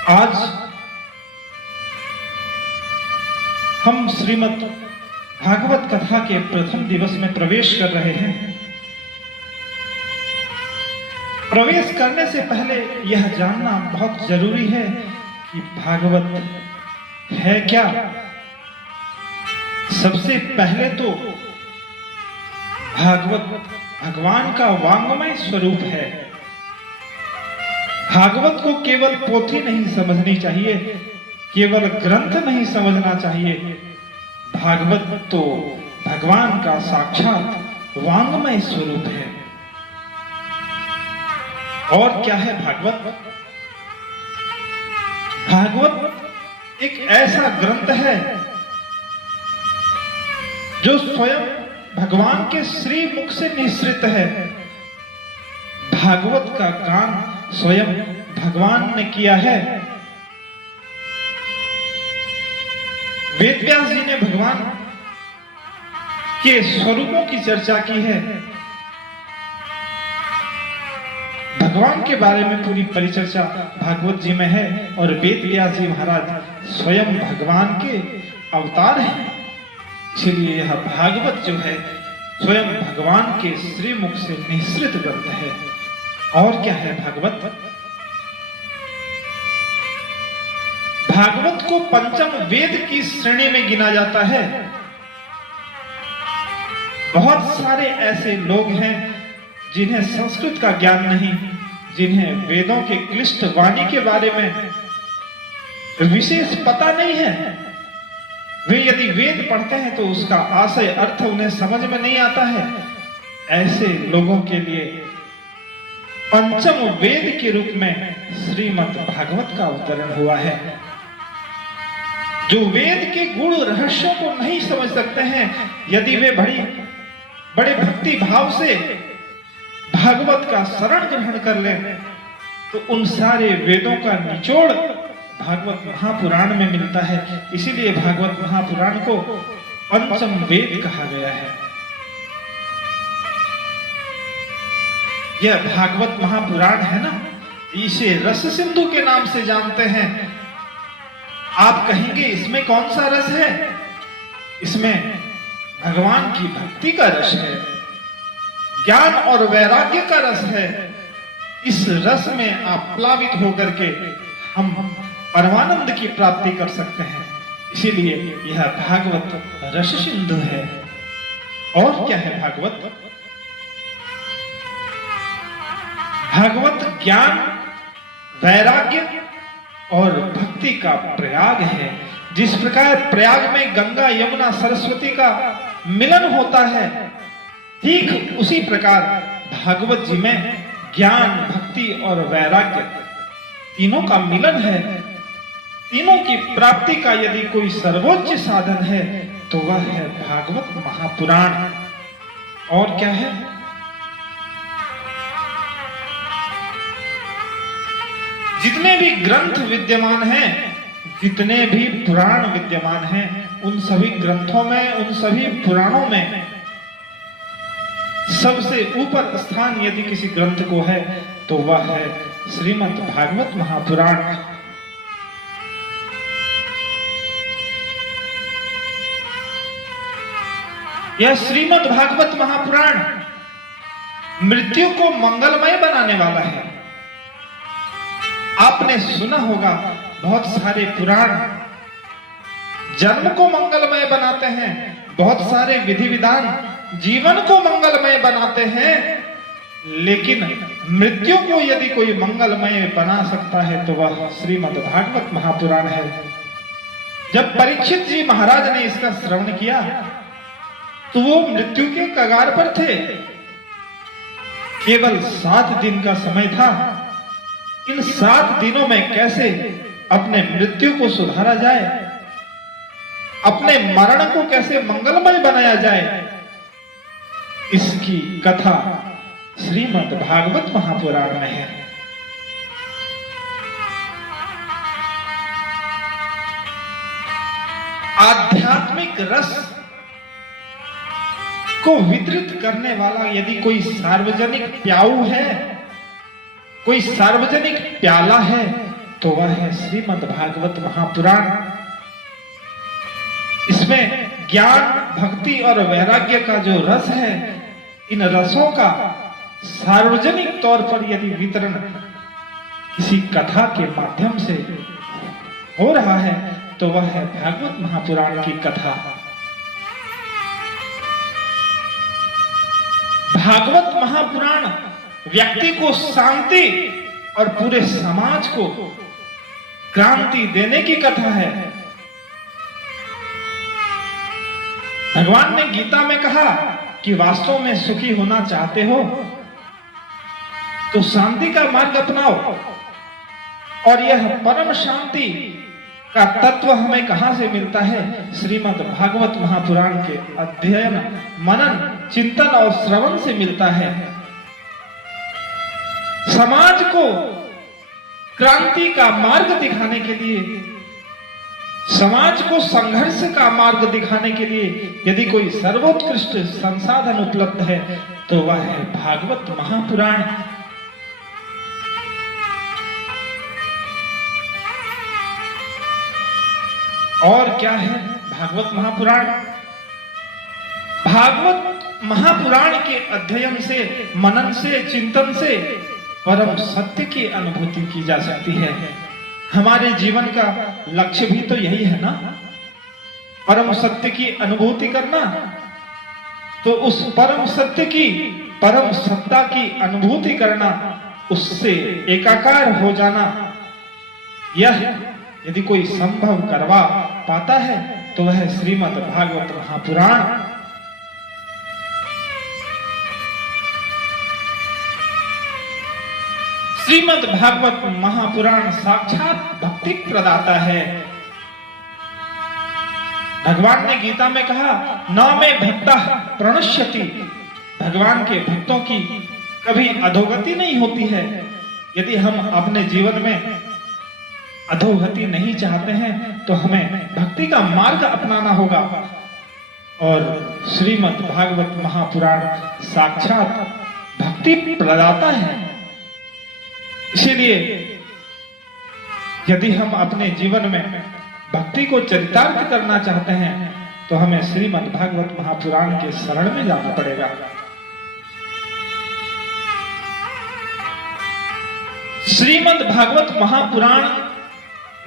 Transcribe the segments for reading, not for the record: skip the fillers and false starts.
आज हम श्रीमद् भागवत कथा के प्रथम दिवस में प्रवेश कर रहे हैं। प्रवेश करने से पहले यह जानना बहुत जरूरी है कि भागवत है क्या। सबसे पहले तो भागवत भगवान का वांग्मय स्वरूप है। भागवत को केवल पोथी नहीं समझनी चाहिए, केवल ग्रंथ नहीं समझना चाहिए। भागवत तो भगवान का साक्षात वांग्मय स्वरूप है। और क्या है भागवत? भागवत एक ऐसा ग्रंथ है जो स्वयं भगवान के श्री मुख से निःसृत है। भागवत का गान स्वयं भगवान ने किया है। वेद व्यास जी ने भगवान के स्वरूपों की चर्चा की है। भगवान के बारे में पूरी परिचर्चा भागवत जी में है और वेद व्यास जी महाराज स्वयं भगवान के अवतार हैं। इसलिए यह भागवत जो है स्वयं भगवान के श्री मुख से निःसृत ग्रंथ है। और क्या है भागवत? भागवत को पंचम वेद की श्रेणी में गिना जाता है। बहुत सारे ऐसे लोग हैं जिन्हें संस्कृत का ज्ञान नहीं, जिन्हें वेदों के क्लिष्ट वाणी के बारे में विशेष पता नहीं है। वे यदि वेद पढ़ते हैं तो उसका आशय अर्थ उन्हें समझ में नहीं आता है। ऐसे लोगों के लिए पंचम वेद के रूप में श्रीमद् भागवत का अवतरण हुआ है। जो वेद के गुण रहस्यों को नहीं समझ सकते हैं, यदि वे बड़े भक्ति भाव से भागवत का शरण ग्रहण कर लें तो उन सारे वेदों का निचोड़ भागवत महापुराण में मिलता है। इसीलिए भागवत महापुराण को पंचम वेद कहा गया है। यह भागवत महापुराण है ना, इसे रस सिंधु के नाम से जानते हैं। आप कहेंगे इसमें कौन सा रस है? इसमें भगवान की भक्ति का रस है, ज्ञान और वैराग्य का रस है। इस रस में आप प्लावित होकर के हम परमानंद की प्राप्ति कर सकते हैं। इसीलिए यह भागवत रस सिंधु है। और क्या है भागवत? भागवत ज्ञान, वैराग्य और भक्ति का प्रयाग है। जिस प्रकार प्रयाग में गंगा यमुना सरस्वती का मिलन होता है, ठीक उसी प्रकार भागवत जी में ज्ञान, भक्ति और वैराग्य तीनों का मिलन है। तीनों की प्राप्ति का यदि कोई सर्वोच्च साधन है तो वह है भागवत महापुराण। और क्या है? जितने भी ग्रंथ विद्यमान हैं, जितने भी पुराण विद्यमान हैं, उन सभी ग्रंथों में, उन सभी पुराणों में सबसे ऊपर स्थान यदि किसी ग्रंथ को है तो वह है श्रीमद् भागवत महापुराण। यह श्रीमद् भागवत महापुराण मृत्यु को मंगलमय बनाने वाला है। आपने सुना होगा बहुत सारे पुराण जन्म को मंगलमय बनाते हैं, बहुत सारे विधि विधान जीवन को मंगलमय बनाते हैं, लेकिन मृत्यु को यदि कोई मंगलमय बना सकता है तो वह श्रीमद् भागवत महापुराण है। जब परीक्षित जी महाराज ने इसका श्रवण किया तो वो मृत्यु के कगार पर थे। केवल 7 दिन का समय था। इन 7 दिनों में कैसे अपने मृत्यु को सुधारा जाए, अपने मरण को कैसे मंगलमय बनाया जाए, इसकी कथा श्रीमद् भागवत महापुराण में है। आध्यात्मिक रस को वितरित करने वाला यदि कोई सार्वजनिक प्याऊ है, कोई सार्वजनिक प्याला है, तो वह है श्रीमद् भागवत महापुराण। इसमें ज्ञान, भक्ति और वैराग्य का जो रस है, इन रसों का सार्वजनिक तौर पर यदि वितरण किसी कथा के माध्यम से हो रहा है तो वह है भागवत महापुराण की कथा। भागवत महापुराण व्यक्ति को शांति और पूरे समाज को क्रांति देने की कथा है। भगवान ने गीता में कहा कि वास्तव में सुखी होना चाहते हो तो शांति का मार्ग अपनाओ। और यह परम शांति का तत्व हमें कहां से मिलता है? श्रीमद् भागवत महापुराण के अध्ययन, मनन, चिंतन और श्रवण से मिलता है। समाज को क्रांति का मार्ग दिखाने के लिए, समाज को संघर्ष का मार्ग दिखाने के लिए यदि कोई सर्वोत्कृष्ट संसाधन उपलब्ध है तो वह है भागवत महापुराण। और क्या है भागवत महापुराण? भागवत महापुराण के अध्ययन से, मनन से, चिंतन से परम सत्य की अनुभूति की जा सकती है। हमारे जीवन का लक्ष्य भी तो यही है ना, परम सत्य की अनुभूति करना। तो उस परम सत्य की, परम सत्ता की अनुभूति करना, उससे एकाकार हो जाना, यह यदि कोई संभव करवा पाता है तो वह श्रीमद् भागवत महापुराण। श्रीमद् भागवत महापुराण साक्षात भक्ति प्रदाता है। भगवान ने गीता में कहा, न मे भक्तः प्रणश्यति। भगवान के भक्तों की कभी अधोगति नहीं होती है। यदि हम अपने जीवन में अधोगति नहीं चाहते हैं तो हमें भक्ति का मार्ग अपनाना होगा। और श्रीमद् भागवत महापुराण साक्षात भक्ति प्रदाता है। इसीलिए यदि हम अपने जीवन में भक्ति को चरितार्थ करना चाहते हैं तो हमें श्रीमद् भागवत महापुराण के शरण में जाना पड़ेगा। श्रीमद् भागवत महापुराण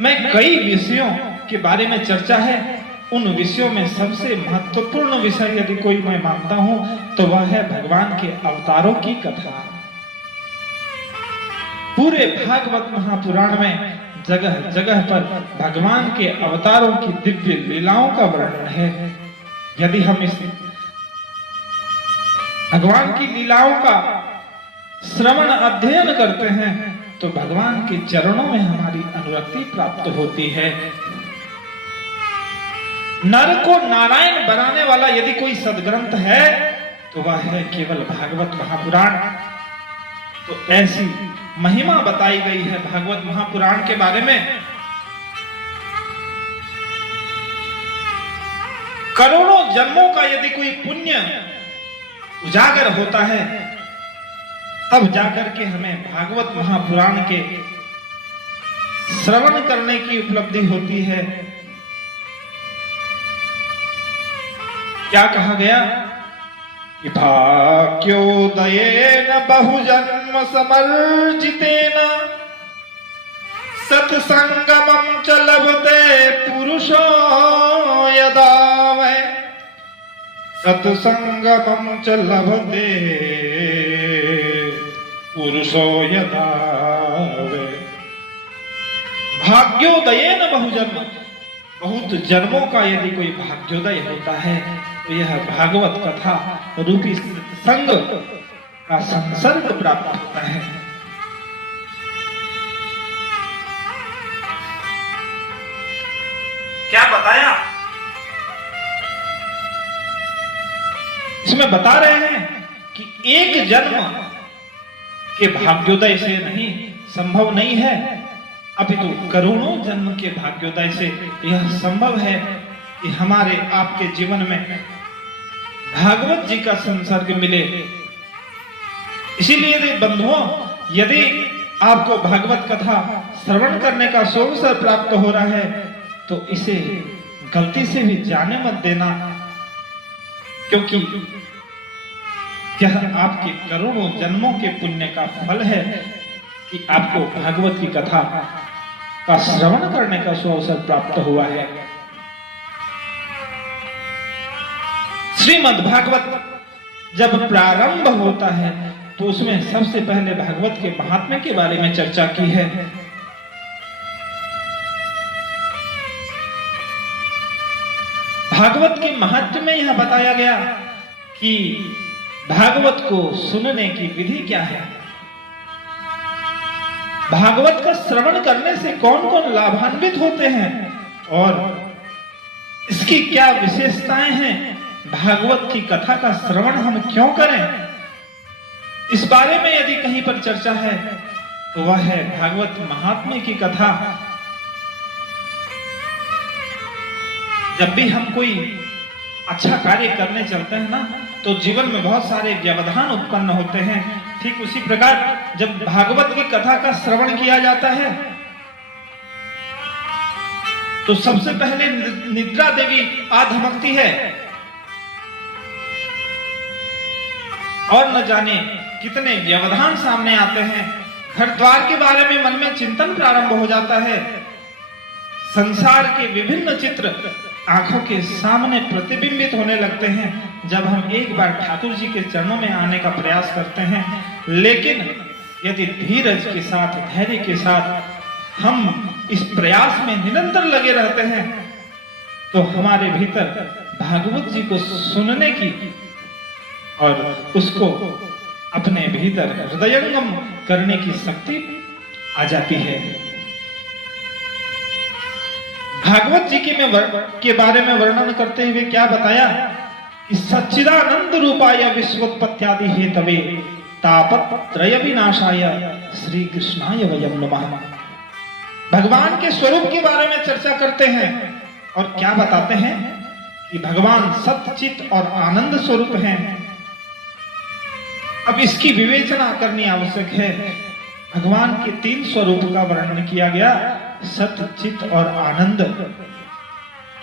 में कई विषयों के बारे में चर्चा है। उन विषयों में सबसे महत्वपूर्ण विषय यदि कोई मैं मानता हूं तो वह है भगवान के अवतारों की कथा। पूरे भागवत महापुराण में जगह जगह पर भगवान के अवतारों की दिव्य लीलाओं का वर्णन है। यदि हम इस भगवान की लीलाओं का श्रवण अध्ययन करते हैं तो भगवान के चरणों में हमारी अनुरक्ति प्राप्त होती है। नर को नारायण बनाने वाला यदि कोई सदग्रंथ है तो वह है केवल भागवत महापुराण। तो ऐसी महिमा बताई गई है भागवत महापुराण के बारे में। करोड़ों जन्मों का यदि कोई पुण्य उजागर होता है तब जाकर के हमें भागवत महापुराण के श्रवण करने की उपलब्धि होती है। क्या कहा गया कि भाग्योदयेन बहुजन्म समर्जितेन सत्संगमं च लभते पुरुषो यदा वै। सत्संगमं च लभते पुरुषो यदा वै। भाग्योदयेन बहुजन्म, बहुत जन्मों का यदि कोई भाग्योदय होता है तो यह भागवत कथा रूपी संग का संसर्ग प्राप्त होता है। क्या बताया? इसमें बता रहे हैं कि एक जन्म के भाग्योदय से नहीं संभव नहीं है, अपितु करोड़ों जन्म के भाग्योदय से यह संभव है कि हमारे आपके जीवन में भागवत जी का संसर्ग मिले। इसीलिए बंधुओं, यदि आपको भागवत कथा श्रवण करने का सुअवसर प्राप्त हो रहा है तो इसे गलती से भी जाने मत देना, क्योंकि यह आपके करोड़ों जन्मों के पुण्य का फल है कि आपको भागवत की कथा का श्रवण करने का सुअवसर प्राप्त हुआ है। श्रीमद् भागवत जब प्रारंभ होता है तो उसमें सबसे पहले भागवत के महात्म्य के बारे में चर्चा की है। भागवत के महत्व में यह बताया गया कि भागवत को सुनने की विधि क्या है, भागवत का श्रवण करने से कौन कौन लाभान्वित होते हैं और इसकी क्या विशेषताएं हैं, भागवत की कथा का श्रवण हम क्यों करें, इस बारे में यदि कहीं पर चर्चा है तो वह है भागवत महात्म्य की कथा। जब भी हम कोई अच्छा कार्य करने चलते हैं ना तो जीवन में बहुत सारे व्यवधान उत्पन्न होते हैं। ठीक उसी प्रकार जब भागवत की कथा का श्रवण किया जाता है तो सबसे पहले निद्रा देवी आ धमकती है और न जाने कितने व्यवधान सामने आते हैं। घर द्वार के बारे में मन में चिंतन प्रारंभ हो जाता है। संसार के विभिन्न चित्र आंखों के सामने प्रतिबिंबित होने लगते हैं जब हम एक बार ठाकुर जी के चरणों में आने का प्रयास करते हैं। लेकिन यदि धीरज के साथ, धैर्य के साथ हम इस प्रयास में निरंतर लगे रहते हैं तो हमारे भीतर भागवत जी को सुनने की और उसको अपने भीतर हृदयंगम करने की शक्ति आ जाती है। भागवत जी के बारे में वर्णन करते हुए क्या बताया कि सच्चिदानंद रूपाय विश्वोत्पत्त्यादि हेतवे तापत्रय विनाशाय श्री कृष्णाय वयम नमः। भगवान के स्वरूप के बारे में चर्चा करते हैं और क्या बताते हैं कि भगवान सत्य, चित और आनंद स्वरूप हैं। अब इसकी विवेचना करनी आवश्यक है। भगवान के 3 स्वरूप का वर्णन किया गया, सत्य, चित और आनंद।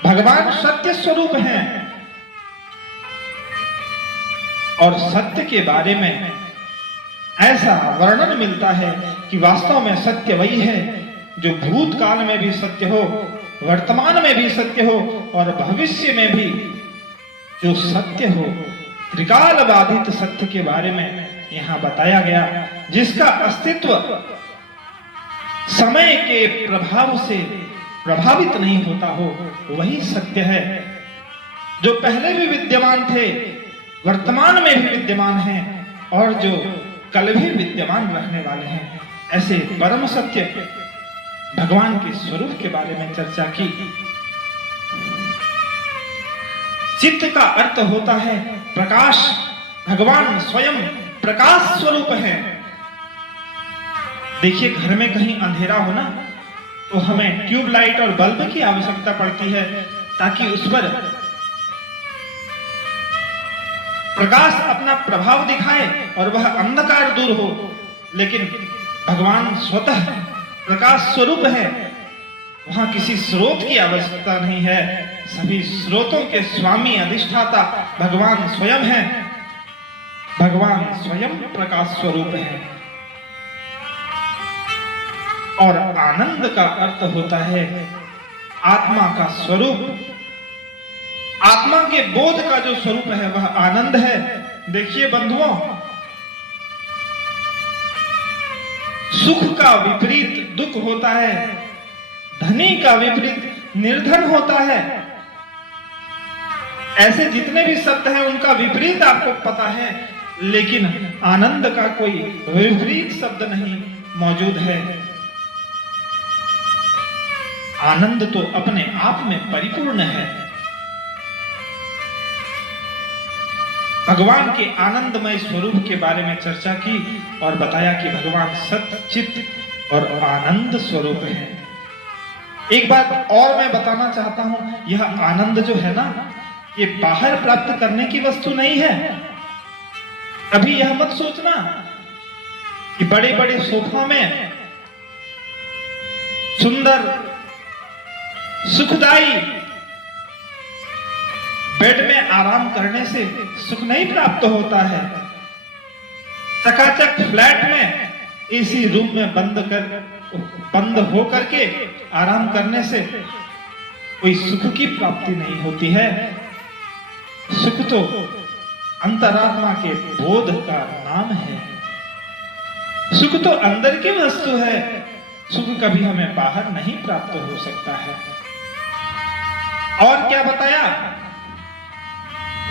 भगवान सत्य स्वरूप हैं और सत्य के बारे में ऐसा वर्णन मिलता है कि वास्तव में सत्य वही है जो भूतकाल में भी सत्य हो, वर्तमान में भी सत्य हो और भविष्य में भी जो सत्य हो। त्रिकाल बाधित सत्य के बारे में यहां बताया गया, जिसका अस्तित्व समय के प्रभाव से प्रभावित नहीं होता हो, वही सत्य है। जो पहले भी विद्यमान थे, वर्तमान में भी विद्यमान हैं और जो कल भी विद्यमान रहने वाले हैं, ऐसे परम सत्य भगवान के स्वरूप के बारे में चर्चा की। चित्त का अर्थ होता है प्रकाश। भगवान स्वयं प्रकाश स्वरूप है। देखिए, घर में कहीं अंधेरा हो ना तो हमें ट्यूबलाइट और बल्ब की आवश्यकता पड़ती है ताकि उस पर प्रकाश अपना प्रभाव दिखाए और वह अंधकार दूर हो। लेकिन भगवान स्वतः प्रकाश स्वरूप है, वहां किसी स्रोत की आवश्यकता नहीं है। सभी स्रोतों के स्वामी अधिष्ठाता भगवान स्वयं हैं। भगवान स्वयं प्रकाश स्वरूप है। और आनंद का अर्थ होता है आत्मा का स्वरूप। आत्मा के बोध का जो स्वरूप है वह आनंद है। देखिए बंधुओं, सुख का विपरीत दुख होता है, धनी का विपरीत निर्धन होता है। ऐसे जितने भी शब्द हैं उनका विपरीत आपको पता है, लेकिन आनंद का कोई विपरीत शब्द नहीं मौजूद है। आनंद तो अपने आप में परिपूर्ण है। भगवान के आनंदमय स्वरूप के बारे में चर्चा की और बताया कि भगवान सत्य, चित्त और आनंद स्वरूप है। एक बात और मैं बताना चाहता हूं, यह आनंद जो है ना, ये बाहर प्राप्त करने की वस्तु नहीं है। कभी यह मत सोचना कि बड़े बड़े सोफा में सुंदर सुखदाई बेड में आराम करने से सुख नहीं प्राप्त होता है। चकाचक फ्लैट में एसी रूम में बंद हो करके आराम करने से कोई सुख की प्राप्ति नहीं होती है। सुख तो अंतरात्मा के बोध का नाम है। सुख तो अंदर की वस्तु है। सुख कभी हमें बाहर नहीं प्राप्त हो सकता है। और क्या बताया?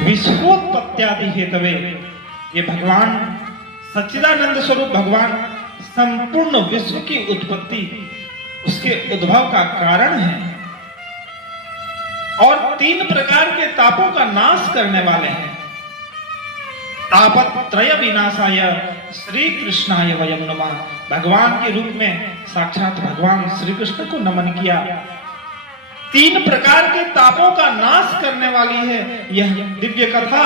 विश्वोत्पत्त्यादि हेतवे, ये भगवान सच्चिदानंद स्वरूप भगवान संपूर्ण विश्व की उत्पत्ति, उसके उद्भव का कारण है और 3 प्रकार के तापों का नाश करने वाले हैं। तापत्रय विनाशाय श्री कृष्णाय वयं नमः। भगवान के रूप में साक्षात भगवान श्री कृष्ण को नमन किया। 3 प्रकार के तापों का नाश करने वाली है यह दिव्य कथा।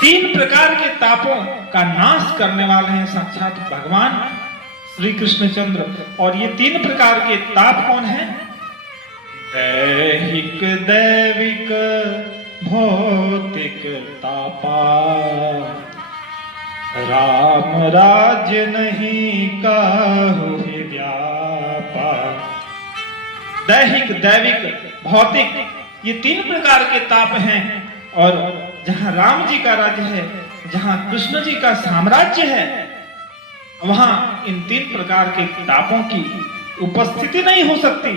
3 प्रकार के तापों का नाश करने वाले हैं साक्षात भगवान श्री कृष्णचंद्र। और ये 3 प्रकार के ताप कौन है? दैहिक दैविक भौतिक तापा, राम राज्य नहीं काहु व्यापा। दैहिक दैविक भौतिक, ये 3 प्रकार के ताप हैं। और जहां राम जी का राज्य है, जहां कृष्ण जी का साम्राज्य है, वहां इन 3 प्रकार के तापों की उपस्थिति नहीं हो सकती।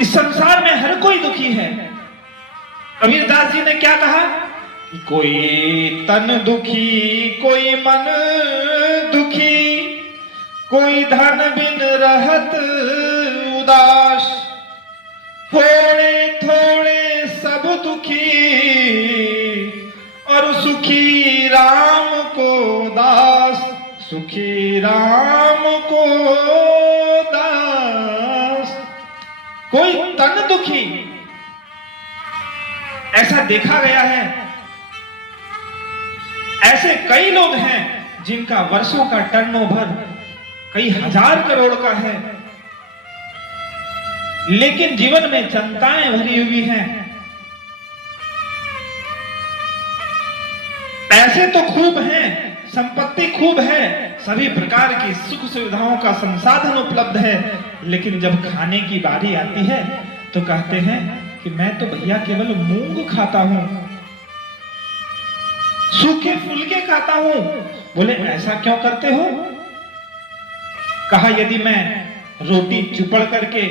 इस संसार में हर कोई दुखी है। कबीरदास जी ने क्या कहा? कोई तन दुखी, कोई मन दुखी, कोई धन बिन रहत उदास, थोड़े थोड़े सब दुखी, और सुखी राम को दास, सुखी राम को दास। कोई तन दुखी, ऐसा देखा गया है। ऐसे कई लोग हैं जिनका वर्षों का टर्नओवर कई हजार करोड़ का है, लेकिन जीवन में चिंताएं भरी हुई हैं। पैसे तो खूब हैं, संपत्ति खूब है, सभी प्रकार की सुख सुविधाओं का संसाधन उपलब्ध है, लेकिन जब खाने की बारी आती है तो कहते हैं कि मैं तो भैया केवल मूंग खाता हूं, सूखे फुलके खाता हूं। बोले ऐसा क्यों करते हो? कहा यदि मैं रोटी चुपड़ करके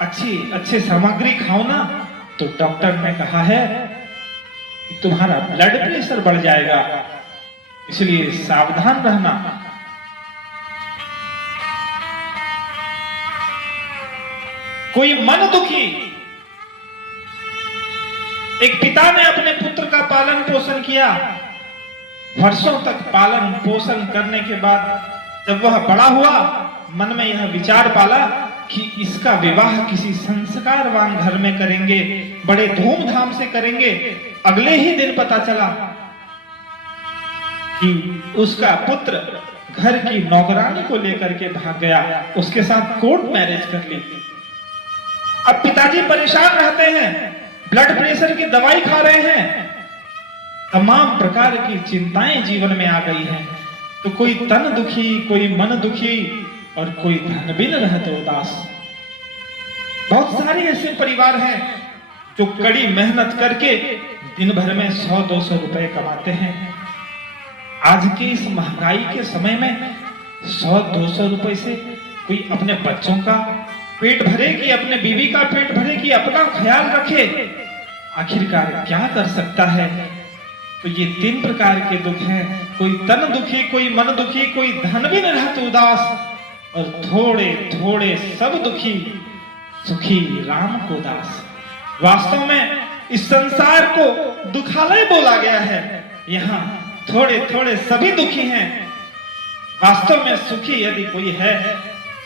अच्छी सामग्री खाऊं ना, तो डॉक्टर ने कहा है कि तुम्हारा ब्लड प्रेशर बढ़ जाएगा, इसलिए सावधान रहना। कोई मन दुखी, एक पिता ने अपने पुत्र का पालन पोषण किया, वर्षों तक पालन पोषण करने के बाद जब वह बड़ा हुआ, मन में यह विचार पाला कि इसका विवाह किसी संस्कारवान घर में करेंगे, बड़े धूमधाम से करेंगे। अगले ही दिन पता चला कि उसका पुत्र घर की नौकरानी को लेकर के भाग गया, उसके साथ कोर्ट मैरिज कर ली। अब पिताजी परेशान रहते हैं, ब्लड प्रेशर की दवाई खा रहे हैं, तमाम प्रकार की चिंताएं जीवन में आ गई हैं। तो कोई तन दुखी, कोई मन दुखी, और कोई धन बिन रहते उदास। बहुत सारे ऐसे परिवार हैं जो कड़ी मेहनत करके दिन भर में 100-200 रुपए कमाते हैं। आज की इस महंगाई के समय में 100-200 रुपए से कोई अपने बच्चों का पेट भरे कि अपने बीवी का पेट भरे कि अपना ख्याल रखे, आखिरकार क्या कर सकता है? तो ये 3 प्रकार के दुख हैं। कोई तन दुखी, कोई मन दुखी, कोई धन बिन रहते उदास, और थोड़े थोड़े सब दुखी, सुखी राम को दास। वास्तव में इस संसार को दुखालय बोला गया है। यहाँ थोड़े थोड़े सभी दुखी हैं। वास्तव में सुखी यदि कोई है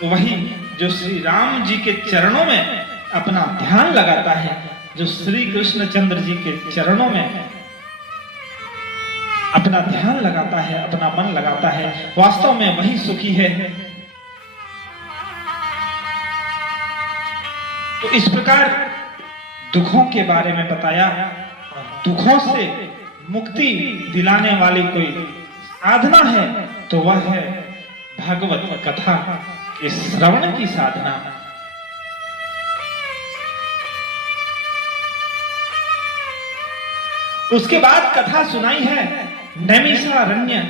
तो वही जो श्री राम जी के चरणों में अपना ध्यान लगाता है, जो श्री कृष्णचंद्र जी के चरणों में अपना ध्यान लगाता है, अपना मन लगाता है, वास्तव में वही सुखी है। तो इस प्रकार दुखों के बारे में बताया, और दुखों से मुक्ति दिलाने वाली कोई साधना है तो वह है भागवत कथा के श्रवण की साधना। उसके बाद कथा सुनाई है नैमिषारण्य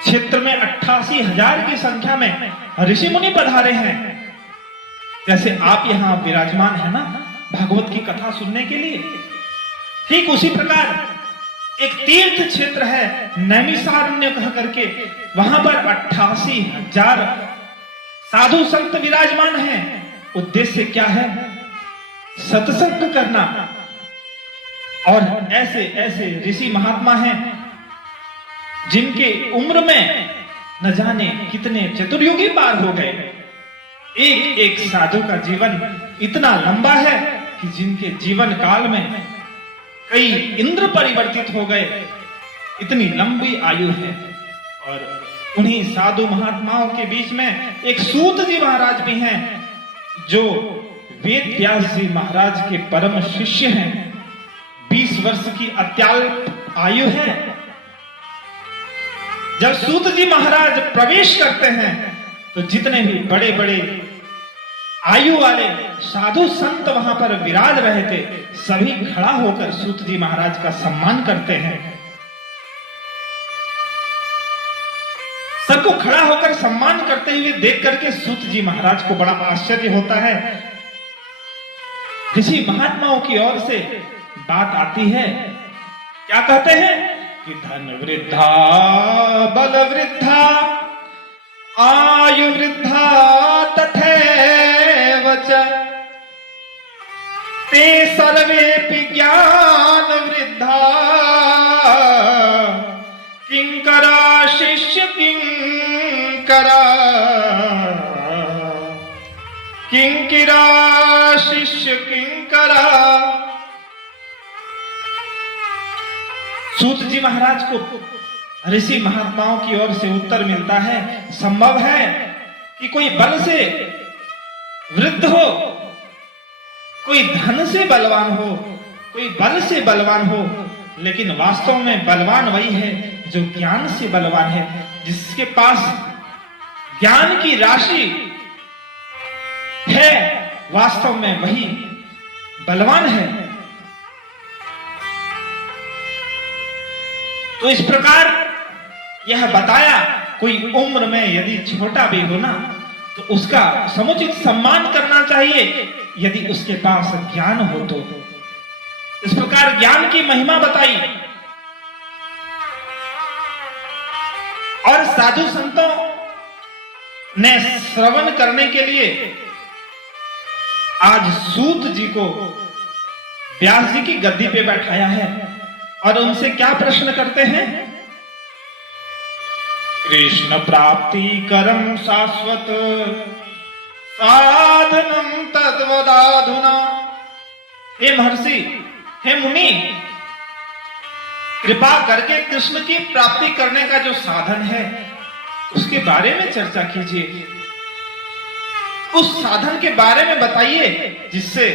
क्षेत्र में 88,000 की संख्या में ऋषि मुनि पधारे हैं। जैसे आप यहां विराजमान है ना भागवत की कथा सुनने के लिए, ठीक उसी प्रकार एक तीर्थ क्षेत्र है नैमिषारण्य कह करके, वहां पर 88,000 साधु संत विराजमान हैं। उद्देश्य क्या है? सत्संग करना। और ऐसे ऐसे ऋषि महात्मा हैं जिनके उम्र में न जाने कितने चतुर्युगी पार हो गए। एक एक साधु का जीवन इतना लंबा है कि जिनके जीवन काल में कई इंद्र परिवर्तित हो गए, इतनी लंबी आयु है। और उन्हीं साधु महात्माओं के बीच में एक सूत जी महाराज भी हैं जो वेद व्यास जी महाराज के परम शिष्य हैं। 20 वर्ष की अत्यल्प आयु है। जब सूत जी महाराज प्रवेश करते हैं तो जितने भी बड़े बड़े आयु वाले साधु संत वहां पर विराज रहे थे, सभी खड़ा होकर सूत जी महाराज का सम्मान करते हैं। सबको खड़ा होकर सम्मान करते हुए देख करके सूत जी महाराज को बड़ा आश्चर्य होता है। ऋषि महात्माओं की ओर से बात आती है, क्या कहते हैं कि धन वृद्धा बल वृद्धा आयु वृद्धा तथैव च ते सर्वेपि ज्ञान वृद्धा किंकरा शिष्य किंकरा किंकिरा शिष्य किंकरा। सूत जी महाराज को ऋषि महात्माओं की ओर से उत्तर मिलता है, संभव है कि कोई बल से वृद्ध हो, कोई धन से बलवान हो, कोई बल से बलवान हो, लेकिन वास्तव में बलवान वही है जो ज्ञान से बलवान है, जिसके पास ज्ञान की राशि है, वास्तव में वही बलवान है। तो इस प्रकार यह बताया, कोई उम्र में यदि छोटा भी हो ना तो उसका समुचित सम्मान करना चाहिए यदि उसके पास ज्ञान हो तो। इस प्रकार ज्ञान की महिमा बताई। और साधु संतों ने श्रवण करने के लिए आज सूत जी को व्यास जी की गद्दी पे बैठाया है और उनसे क्या प्रश्न करते हैं? कृष्ण प्राप्ति करम शाश्वत साधनम तद्वदाधुना। हे महर्षि, हे मुनि, कृपा करके कृष्ण की प्राप्ति करने का जो साधन है उसके बारे में चर्चा कीजिए। उस साधन के बारे में बताइए जिससे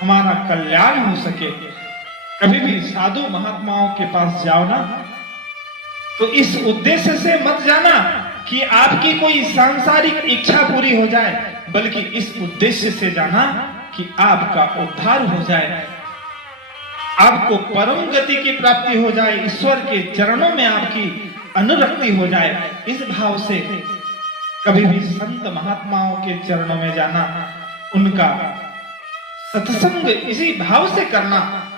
हमारा कल्याण हो सके। कभी भी साधु महात्माओं के पास जाओ ना तो इस उद्देश्य से मत जाना कि आपकी कोई सांसारिक इच्छा पूरी हो जाए, बल्कि इस उद्देश्य से जाना कि आपका उद्धार हो जाए, आपको परम गति की प्राप्ति हो जाए, ईश्वर के चरणों में आपकी अनुरक्ति हो जाए। इस भाव से कभी भी संत महात्माओं के चरणों में जाना, उनका सत्संग इसी भाव से करना।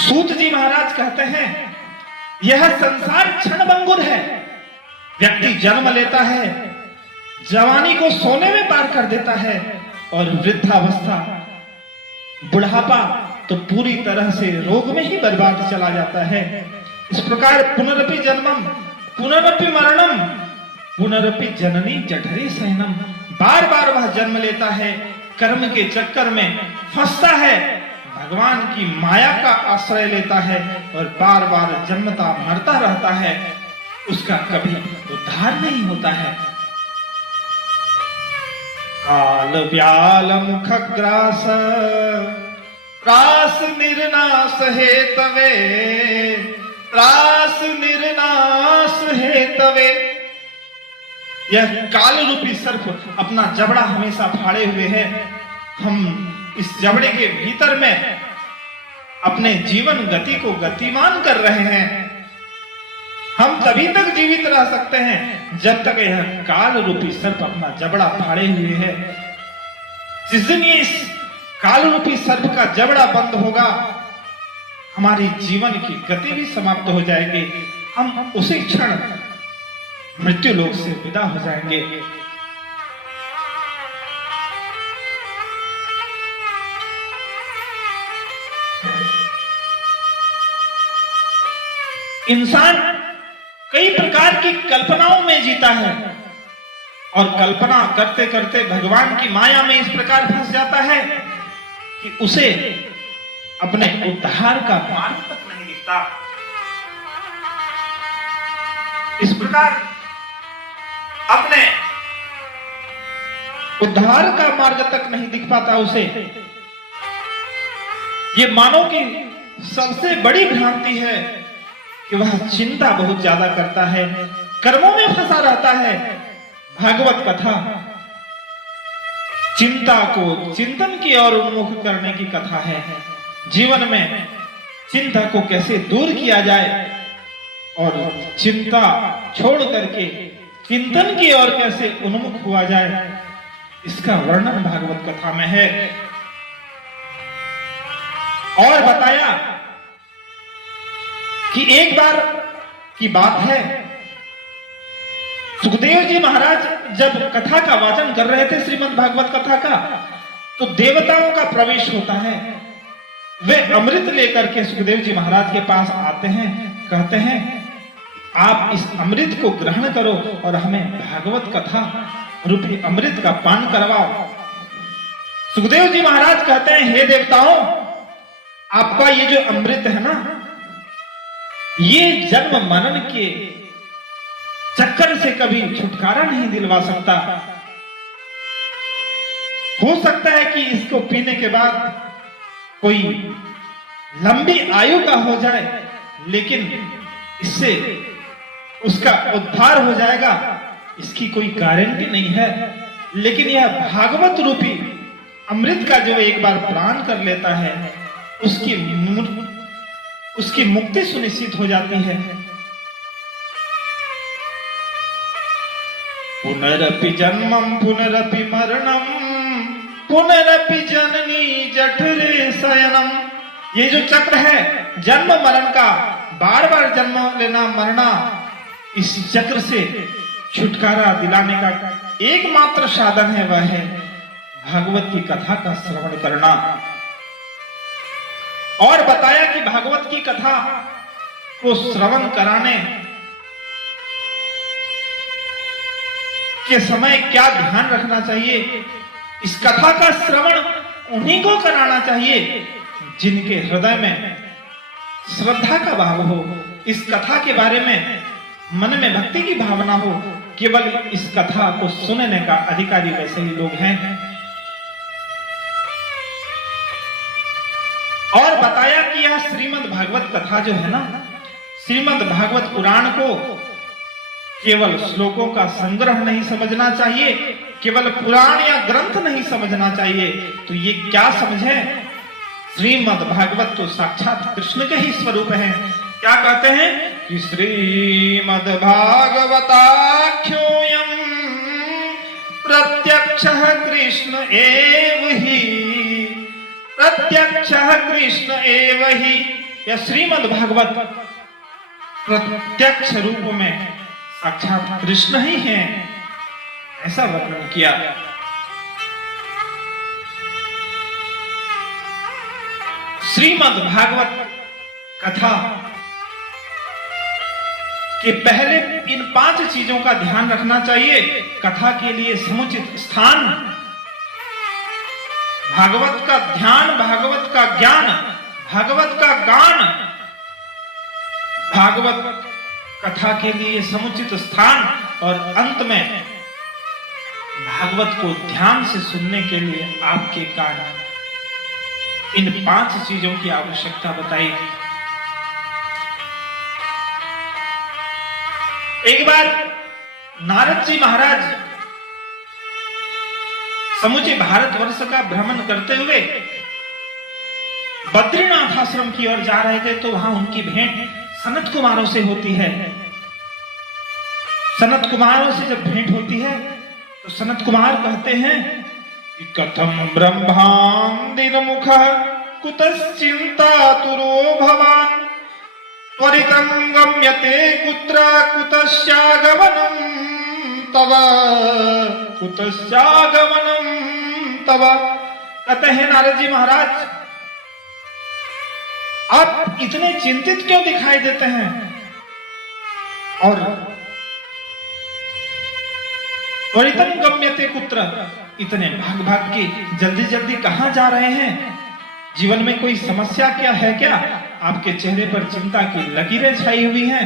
सूत जी महाराज कहते हैं, यह संसार क्षणभंगुर है। व्यक्ति जन्म लेता है, जवानी को सोने में पार कर देता है, और वृद्धावस्था, बुढ़ापा तो पूरी तरह से रोग में ही बर्बाद चला जाता है। इस प्रकार पुनरपि जन्मम पुनरपि मरणम पुनरपि जननी जठरे शयनम, बार बार वह जन्म लेता है, कर्म के चक्कर में फंसता है, भगवान की माया का आश्रय लेता है और बार बार जन्मता मरता रहता है, उसका कभी उद्धार नहीं होता है। काल व्याल मुख ग्रास त्रास निर्नाश हे तवे, त्रास निर्नाश हे तवे। यह काल रूपी सर्प अपना जबड़ा हमेशा फाड़े हुए है। हम इस जबड़े के भीतर में अपने जीवन गति को गतिमान कर रहे हैं। हम तभी तक जीवित रह सकते हैं जब तक यह काल रूपी सर्प अपना जबड़ा फाड़े हुए है। जिस दिन ये इस काल रूपी सर्प का जबड़ा बंद होगा, हमारी जीवन की गति भी समाप्त हो जाएगी। हम उसी क्षण मृत्यु लोक से विदा हो जाएंगे। इंसान कई प्रकार की कल्पनाओं में जीता है और कल्पना करते करते भगवान की माया में इस प्रकार फंस जाता है कि उसे अपने उद्धार का मार्ग तक नहीं दिखता। इस प्रकार अपने उद्धार का मार्ग तक नहीं दिख पाता उसे। ये मानव की सबसे बड़ी भ्रांति है कि वह चिंता बहुत ज्यादा करता है, कर्मों में फंसा रहता है। भागवत कथा चिंता को चिंतन की ओर उन्मुख करने की कथा है। जीवन में चिंता को कैसे दूर किया जाए और चिंता छोड़ करके चिंतन की ओर कैसे उन्मुख हुआ जाए, इसका वर्णन भागवत कथा में है। और बताया कि एक बार की बात है, सुखदेव जी महाराज जब कथा का वाचन कर रहे थे श्रीमद् भागवत कथा का, तो देवताओं का प्रवेश होता है। वे अमृत लेकर के सुखदेव जी महाराज के पास आते हैं, कहते हैं आप इस अमृत को ग्रहण करो और हमें भागवत कथा रूपी अमृत का पान करवाओ। सुखदेव जी महाराज कहते हैं, हे देवताओं, आपका ये जो अमृत है ना, ये जन्म मरण के चक्कर से कभी छुटकारा नहीं दिलवा सकता। हो सकता है कि इसको पीने के बाद कोई लंबी आयु का हो जाए, लेकिन इससे उसका उद्धार हो जाएगा, इसकी कोई गारंटी नहीं है। लेकिन यह भागवत रूपी अमृत का जो एक बार प्राण कर लेता है, उसकी मुक्ति सुनिश्चित हो जाती है। पुनरपि जन्मम पुनरपि मरणम पुनरपि जननी जठरे शयनम। ये जो चक्र है जन्म मरण का, बार बार जन्म लेना मरना, इस चक्र से छुटकारा दिलाने का एकमात्र साधन है, वह है भागवत की कथा का श्रवण करना। और बताया कि भागवत की कथा को श्रवण कराने के समय क्या ध्यान रखना चाहिए। इस कथा का श्रवण उन्हीं को कराना चाहिए जिनके हृदय में श्रद्धा का भाव हो, इस कथा के बारे में मन में भक्ति की भावना हो। केवल इस कथा को सुनने का अधिकारी वैसे ही लोग हैं। और बताया कि यह श्रीमद् भागवत कथा जो है ना, श्रीमद् भागवत पुराण को केवल श्लोकों का संग्रह नहीं समझना चाहिए, केवल पुराण या ग्रंथ नहीं समझना चाहिए। तो ये क्या समझे, श्रीमद् भागवत तो साक्षात कृष्ण के ही स्वरूप है। क्या कहते हैं कि श्रीमद् भागवताख्योऽयं प्रत्यक्षः कृष्ण एव हि, प्रत्यक्षः कृष्ण एव हि। यह श्रीमद् भागवत प्रत्यक्ष रूप में साक्षात कृष्ण ही है, ऐसा वर्णन किया। श्रीमद् भागवत कथा कि पहले इन 5 चीजों का ध्यान रखना चाहिए। कथा के लिए समुचित स्थान, भागवत का ध्यान, भागवत का ज्ञान, भागवत का गान, भागवत कथा के लिए समुचित स्थान और अंत में भागवत को ध्यान से सुनने के लिए आपके कान। इन 5 चीजों की आवश्यकता बताई। एक बार नारद जी महाराज समूचे भारतवर्ष का भ्रमण करते हुए बद्रीनाथ आश्रम की ओर जा रहे थे, तो वहां उनकी भेंट सनत कुमारों से होती है। सनत कुमारों से जब भेंट होती है तो सनत कुमार कहते हैं कि कथम ब्रह्मांडिन मुख कुतश्चिंता तुरो भवान त्वरितं गम्यते कुत्र कुतश्चागमनं तव, कुतश्चागमनं तव। कहते हैं नारद जी महाराज, आप इतने चिंतित क्यों दिखाई देते हैं और त्वरितं गम्यते कुत्र, इतने भाग भाग के जल्दी जल्दी कहां जा रहे हैं? जीवन में कोई समस्या क्या है क्या? आपके चेहरे पर चिंता की लकीरें छाई हुई हैं।